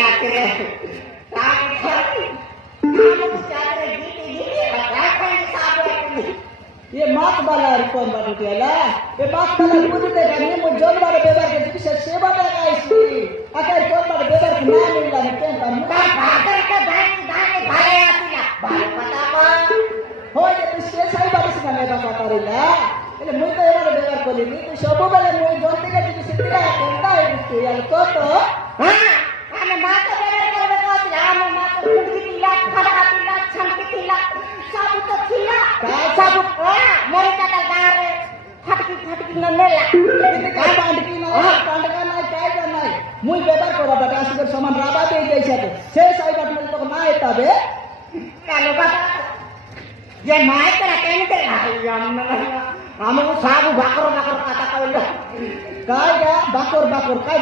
akhirnya kamu bicara gini apa yang sabar ini ये मात वाला रिकॉर्ड बात होती है ला ये मात वाला कुछ देखा नहीं मुझे जोन वाले बेबार के जिस सेवा में का इसी अगर कौन वाले बेबार के नाम मिला नहीं क्या काम बादर का दाने भाले आती ना भाले पता को हो ये तो से सही बात से मैं बात कर रही ला એટલે મુઈ તો એવા બેવાર કોલી ની તો સબો બેલે મુઈ જોનતે કે જી સિદ્ધા કોંતા હે કે યાર તો હા આને માતો બેવાર કરવે તો આમે માતો ખુંડી તીલા ખડા તીલા છંકી તીલા સાબુ તો તીલા સાબુ મોરે કાકા ગારે फटकी न मेला इतने काय बांधकी ना कांडका ना काय करना है मुई बेबार करा बटा असगर सामान राबा दे जैसा के से सही बात में तो ना एता बे कालो बाबा ये नाय करा केन के हम साबु बाकर कथा कहलो काय बाकर काय